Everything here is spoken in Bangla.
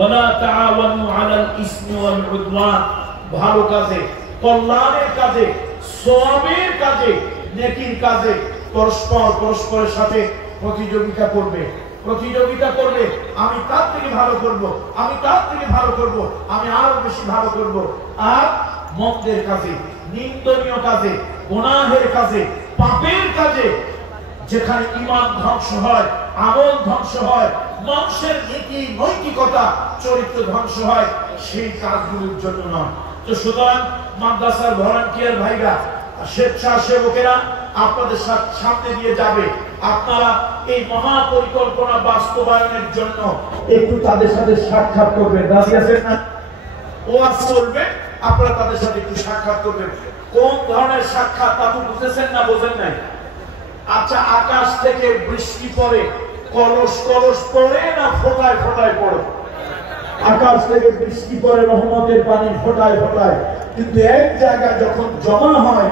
ওয়ালা তাআওয়ানু আলাল ইসমি ওয়াল উদওয়ান, ভালো কাজে, কল্যাণের কাজে, সওয়াবের কাজে, নেকির কাজে পরস্পরের সাথে প্রতিযোগিতা করবে। আমি তার থেকে ভালো করব, আমি তার থেকে ভালো করব, আমি আরো বেশি ভালো করব। আর মন্দের কাজে, নিন্দনীয় কাজে, গুনাহের কাজে, পাপের কাজে, যেখানে ঈমান ধ্বংস হয়, আমল ধ্বংস হয়, মানুষের নীতি নৈতিকতা চরিত্র ধ্বংস হয়, সেই কাজগুলোর জন্য নয়। তো সুতরাং মাদ্রাসার ভলান্টিয়ার ভাইরা, স্বেচ্ছাসেবকেরা আপনাদের সামনে দিয়ে যাবে। আপনারা এই মহা পরিকল্পনা বাস্তবায়নের জন্য একটু তাদের সাথে সাক্ষাৎ করবেন। রাজি আছেন না? ওয়াজ চলবে, আপনারা তাদের সাথে একটু সাক্ষাৎ করবেন। কোন ধরনের সাক্ষাৎ আপনি বুঝেছেন না বোঝেন নাই? আচ্ছা, আকাশ থেকে বৃষ্টি পড়ে, কলস কলস পড়ে না ফোঁটায় ফোঁটায় পড়ে? আকাশ থেকে বৃষ্টি পড়ে, রহমতের পানি ফোঁটায় ফোঁটায়, কিন্তু এক জায়গায় যখন জমা হয়